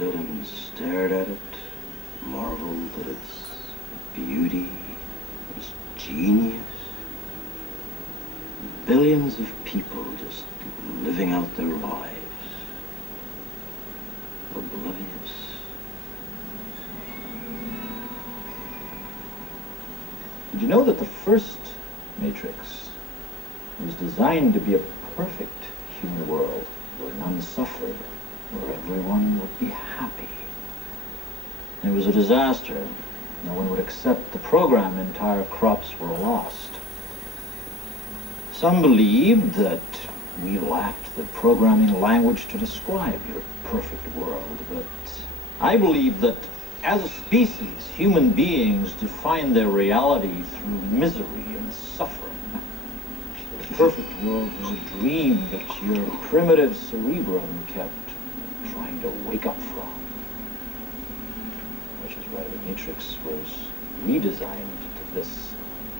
stood and stared at it, marveled at its beauty, its genius. Billions of people just living out their lives, oblivious. Did you know that the first Matrix was designed to be a perfect human world where none suffered, where everyone would be happy? It was a disaster. No one would accept the program. Entire crops were lost. Some believed that we lacked the programming language to describe your perfect world, but I believe that as a species, human beings define their reality through misery and suffering. The perfect world was a dream that your primitive cerebrum kept trying to wake up from. Which is why the Matrix was redesigned to this,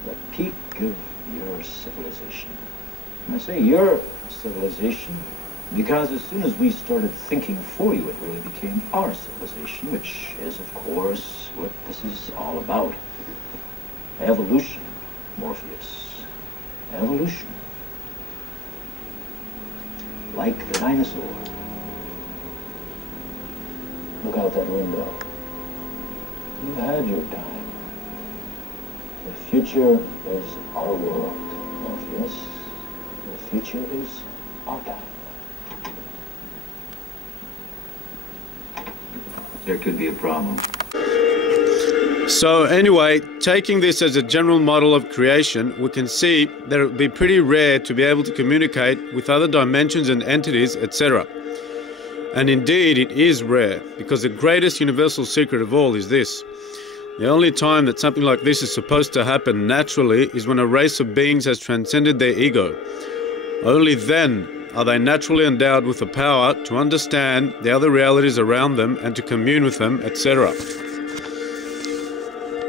the peak of your civilization. And I say your civilization because as soon as we started thinking for you, it really became our civilization, which is, of course, what this is all about. Evolution, Morpheus. Evolution. Like the dinosaur. Look out that window. You've had your time. The future is our world, Morpheus. The future is our time. There could be a problem. So anyway, taking this as a general model of creation, we can see that it would be pretty rare to be able to communicate with other dimensions and entities, etc. And indeed it is rare, because the greatest universal secret of all is this. The only time that something like this is supposed to happen naturally is when a race of beings has transcended their ego. Only then are they naturally endowed with the power to understand the other realities around them and to commune with them, etc.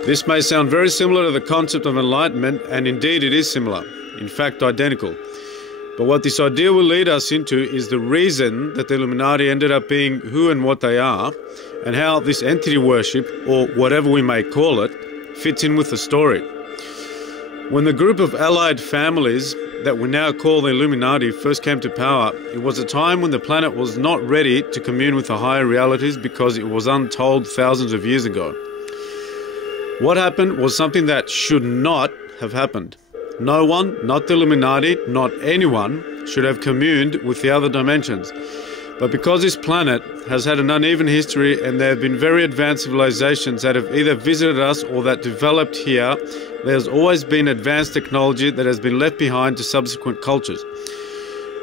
This may sound very similar to the concept of enlightenment, and indeed it is similar, in fact identical. But what this idea will lead us into is the reason that the Illuminati ended up being who and what they are, and how this entity worship, or whatever we may call it, fits in with the story. When the group of allied families that we now call the Illuminati first came to power, it was a time when the planet was not ready to commune with the higher realities because it was untold thousands of years ago. What happened was something that should not have happened. No one, not the Illuminati, not anyone, should have communed with the other dimensions. But because this planet has had an uneven history and there have been very advanced civilizations that have either visited us or that developed here, there's always been advanced technology that has been left behind to subsequent cultures.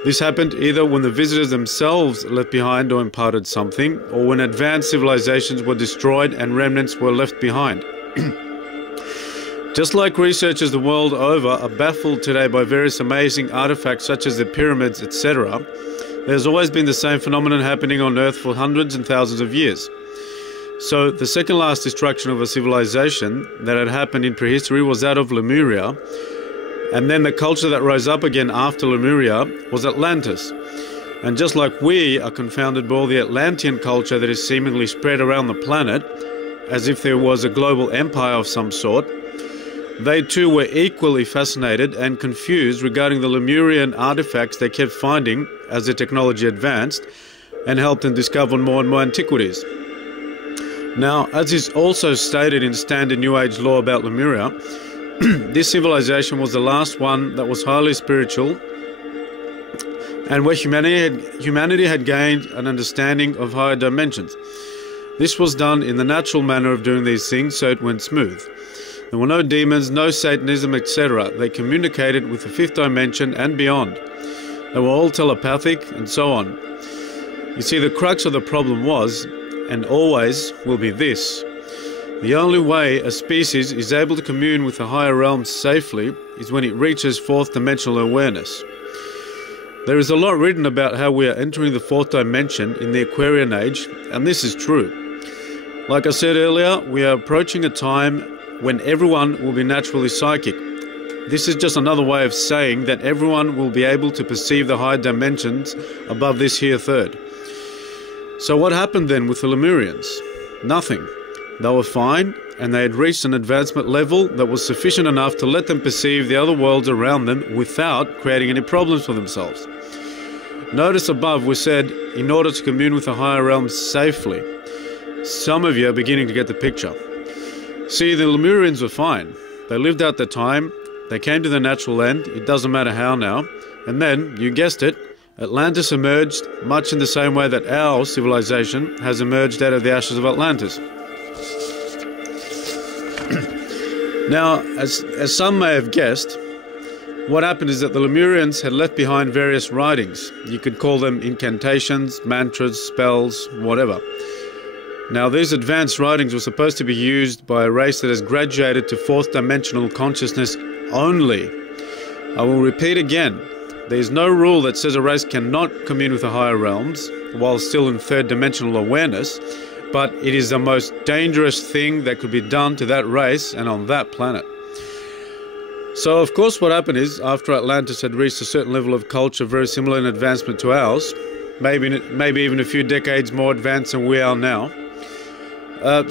This happened either when the visitors themselves left behind or imparted something, or when advanced civilizations were destroyed and remnants were left behind. Just like researchers the world over are baffled today by various amazing artifacts such as the pyramids, etc., there's always been the same phenomenon happening on Earth for hundreds and thousands of years. So the second last destruction of a civilization that had happened in prehistory was that of Lemuria, and then the culture that rose up again after Lemuria was Atlantis. And just like we are confounded by all the Atlantean culture that is seemingly spread around the planet, as if there was a global empire of some sort, they too were equally fascinated and confused regarding the Lemurian artifacts they kept finding as the technology advanced and helped them discover more and more antiquities. Now, as is also stated in standard New Age lore about Lemuria, this civilization was the last one that was highly spiritual and where humanity had gained an understanding of higher dimensions. This was done in the natural manner of doing these things, so it went smooth. There were no demons, no Satanism, etc. They communicated with the fifth dimension and beyond. They were all telepathic and so on. You see, the crux of the problem was, and always will be this: the only way a species is able to commune with the higher realms safely is when it reaches fourth dimensional awareness. There is a lot written about how we are entering the fourth dimension in the Aquarian age, and this is true. Like I said earlier, we are approaching a time when everyone will be naturally psychic. This is just another way of saying that everyone will be able to perceive the higher dimensions above this here third. So what happened then with the Lemurians? Nothing. They were fine, and they had reached an advancement level that was sufficient enough to let them perceive the other worlds around them without creating any problems for themselves. Notice above we said, in order to commune with the higher realms safely. Some of you are beginning to get the picture. See, the Lemurians were fine. They lived out their time, they came to their natural end, it doesn't matter how now, and then, you guessed it, Atlantis emerged much in the same way that our civilization has emerged out of the ashes of Atlantis. Now, as some may have guessed, what happened is that the Lemurians had left behind various writings. You could call them incantations, mantras, spells, whatever. Now, these advanced writings were supposed to be used by a race that has graduated to fourth dimensional consciousness only. I will repeat again, there is no rule that says a race cannot commune with the higher realms while still in third dimensional awareness, but it is the most dangerous thing that could be done to that race and on that planet. So, of course, what happened is, after Atlantis had reached a certain level of culture very similar in advancement to ours, maybe even a few decades more advanced than we are now,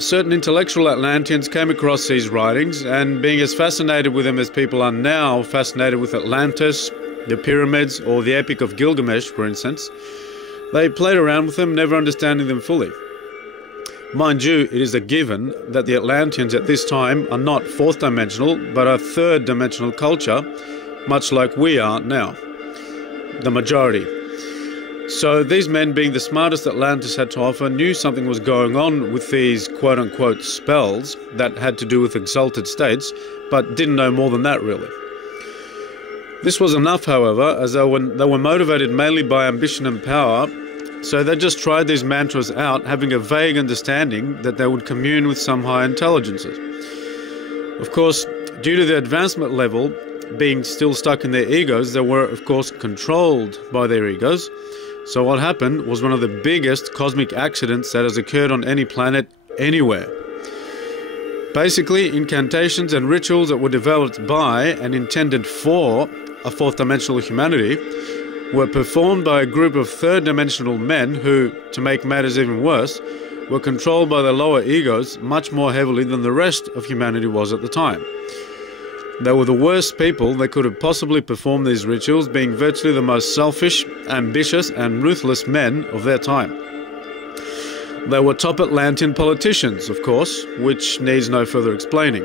certain intellectual Atlanteans came across these writings, and being as fascinated with them as people are now fascinated with Atlantis, the pyramids, or the Epic of Gilgamesh, for instance, they played around with them, never understanding them fully. Mind you, it is a given that the Atlanteans at this time are not fourth dimensional, but a third dimensional culture, much like we are now, the majority. So these men, being the smartest Atlantis had to offer, knew something was going on with these quote-unquote spells that had to do with exalted states, but didn't know more than that really. This was enough, however, as they were motivated mainly by ambition and power, so they just tried these mantras out, having a vague understanding that they would commune with some high intelligences. Of course, due to the advancement level being still stuck in their egos, they were, of course, controlled by their egos. So what happened was one of the biggest cosmic accidents that has occurred on any planet, anywhere. Basically, incantations and rituals that were developed by and intended for a fourth dimensional humanity were performed by a group of third dimensional men who, to make matters even worse, were controlled by their lower egos much more heavily than the rest of humanity was at the time. They were the worst people that could have possibly performed these rituals, being virtually the most selfish, ambitious and ruthless men of their time. They were top Atlantean politicians, of course, which needs no further explaining.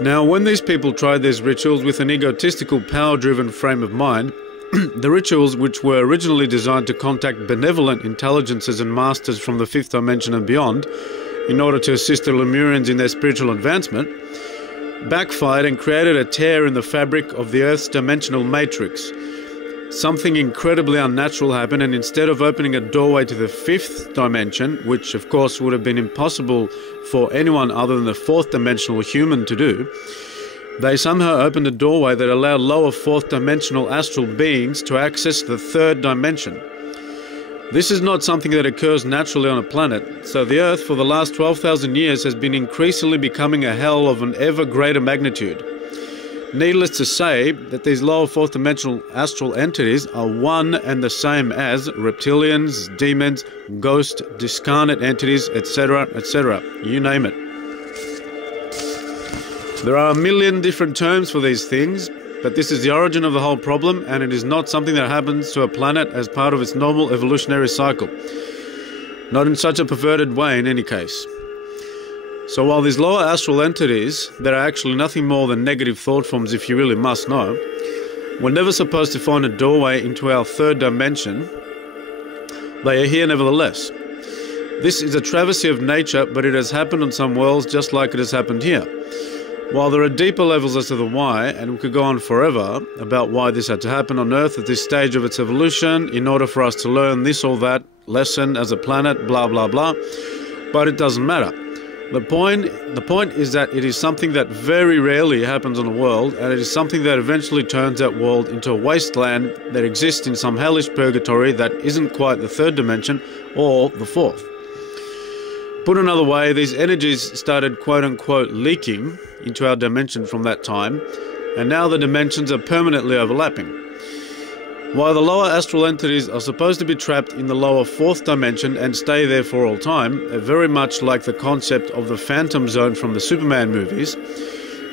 Now, when these people tried these rituals with an egotistical, power-driven frame of mind, the rituals, which were originally designed to contact benevolent intelligences and masters from the fifth dimension and beyond, in order to assist the Lemurians in their spiritual advancement, backfired and created a tear in the fabric of the Earth's dimensional matrix. Something incredibly unnatural happened, and instead of opening a doorway to the fifth dimension, which of course would have been impossible for anyone other than the fourth dimensional human to do, they somehow opened a doorway that allowed lower fourth dimensional astral beings to access the third dimension. This is not something that occurs naturally on a planet, so the Earth for the last 12,000 years has been increasingly becoming a hell of an ever greater magnitude. Needless to say that these lower fourth dimensional astral entities are one and the same as reptilians, demons, ghosts, discarnate entities, etc., etc. You name it. There are a million different terms for these things, but this is the origin of the whole problem, and it is not something that happens to a planet as part of its normal evolutionary cycle. Not in such a perverted way in any case. So while these lower astral entities, that are actually nothing more than negative thought forms if you really must know, were never supposed to find a doorway into our third dimension, they are here nevertheless. This is a travesty of nature, but it has happened on some worlds just like it has happened here. While there are deeper levels as to the why, and we could go on forever about why this had to happen on Earth at this stage of its evolution in order for us to learn this or that lesson as a planet, blah blah blah, but it doesn't matter. The point is that it is something that very rarely happens on a world, and it is something that eventually turns that world into a wasteland that exists in some hellish purgatory that isn't quite the third dimension or the fourth. Put another way, these energies started quote-unquote leaking into our dimension from that time, and now the dimensions are permanently overlapping. While the lower astral entities are supposed to be trapped in the lower fourth dimension and stay there for all time, very much like the concept of the Phantom Zone from the Superman movies,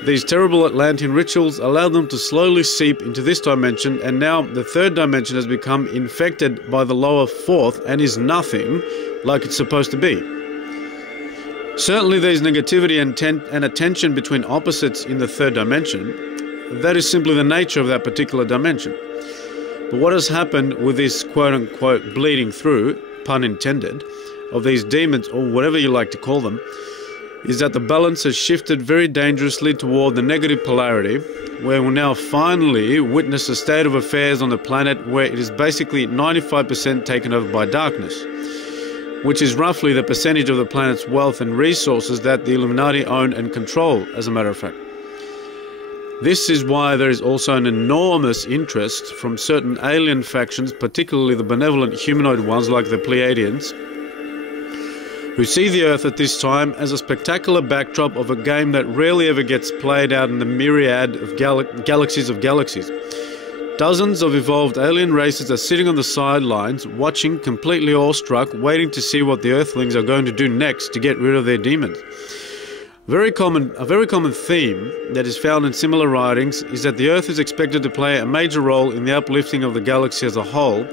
these terrible Atlantean rituals allow them to slowly seep into this dimension, and now the third dimension has become infected by the lower fourth and is nothing like it's supposed to be. Certainly there's negativity and attention between opposites in the third dimension. That is simply the nature of that particular dimension. But what has happened with this quote-unquote bleeding through, pun intended, of these demons, or whatever you like to call them, is that the balance has shifted very dangerously toward the negative polarity, where we'll now finally witness a state of affairs on the planet where it is basically 95% taken over by darkness, which is roughly the percentage of the planet's wealth and resources that the Illuminati own and control, as a matter of fact. This is why there is also an enormous interest from certain alien factions, particularly the benevolent humanoid ones like the Pleiadians, who see the Earth at this time as a spectacular backdrop of a game that rarely ever gets played out in the myriad of galaxies of galaxies. Dozens of evolved alien races are sitting on the sidelines, watching, completely awestruck, waiting to see what the Earthlings are going to do next to get rid of their demons. A very common theme that is found in similar writings is that the Earth is expected to play a major role in the uplifting of the galaxy as a whole,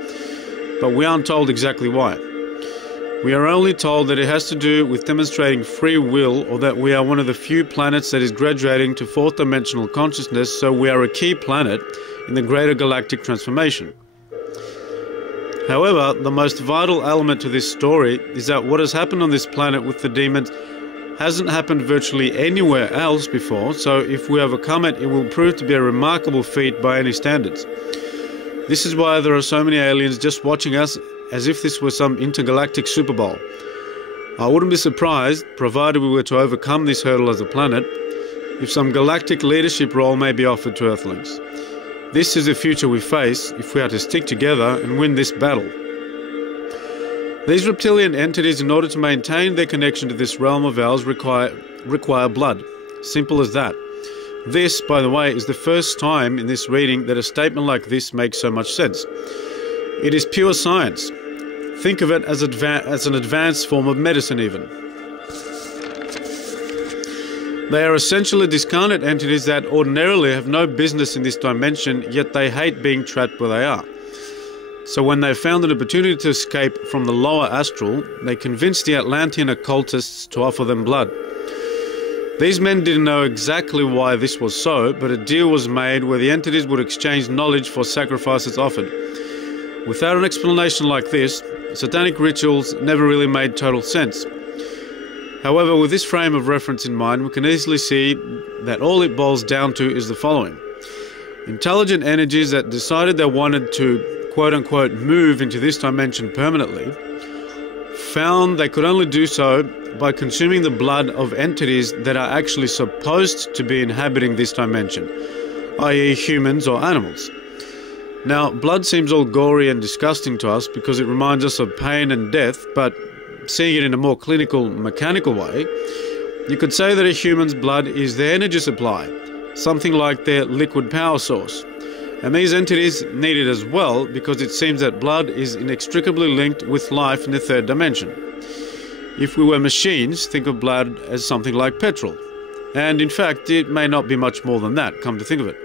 but we aren't told exactly why. We are only told that it has to do with demonstrating free will, or that we are one of the few planets that is graduating to fourth dimensional consciousness, so we are a key planet in the greater galactic transformation. However, the most vital element to this story is that what has happened on this planet with the demons hasn't happened virtually anywhere else before, so if we overcome it, it will prove to be a remarkable feat by any standards. This is why there are so many aliens just watching us as if this were some intergalactic Super Bowl. I wouldn't be surprised, provided we were to overcome this hurdle as a planet, if some galactic leadership role may be offered to Earthlings. This is the future we face if we are to stick together and win this battle. These reptilian entities, in order to maintain their connection to this realm of ours, require blood. Simple as that. This, by the way, is the first time in this reading that a statement like this makes so much sense. It is pure science. Think of it as an advanced form of medicine even. They are essentially discarnate entities that ordinarily have no business in this dimension, yet they hate being trapped where they are. So when they found an opportunity to escape from the lower astral, they convinced the Atlantean occultists to offer them blood. These men didn't know exactly why this was so, but a deal was made where the entities would exchange knowledge for sacrifices offered. Without an explanation like this, satanic rituals never really made total sense. However, with this frame of reference in mind, we can easily see that all it boils down to is the following. Intelligent energies that decided they wanted to quote-unquote move into this dimension permanently found they could only do so by consuming the blood of entities that are actually supposed to be inhabiting this dimension, i.e. humans or animals. Now, blood seems all gory and disgusting to us because it reminds us of pain and death, but seeing it in a more clinical, mechanical way, you could say that a human's blood is their energy supply, something like their liquid power source. And these entities need it as well because it seems that blood is inextricably linked with life in the third dimension. If we were machines, think of blood as something like petrol. And in fact, it may not be much more than that, come to think of it.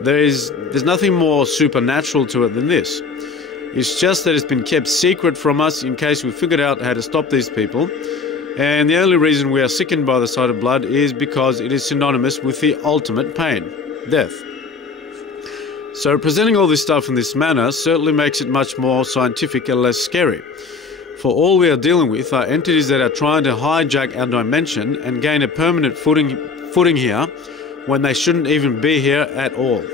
There's nothing more supernatural to it than this. It's just that it's been kept secret from us in case we figured out how to stop these people. And the only reason we are sickened by the sight of blood is because it is synonymous with the ultimate pain, death. So presenting all this stuff in this manner certainly makes it much more scientific and less scary. For all we are dealing with are entities that are trying to hijack our dimension and gain a permanent footing here when they shouldn't even be here at all.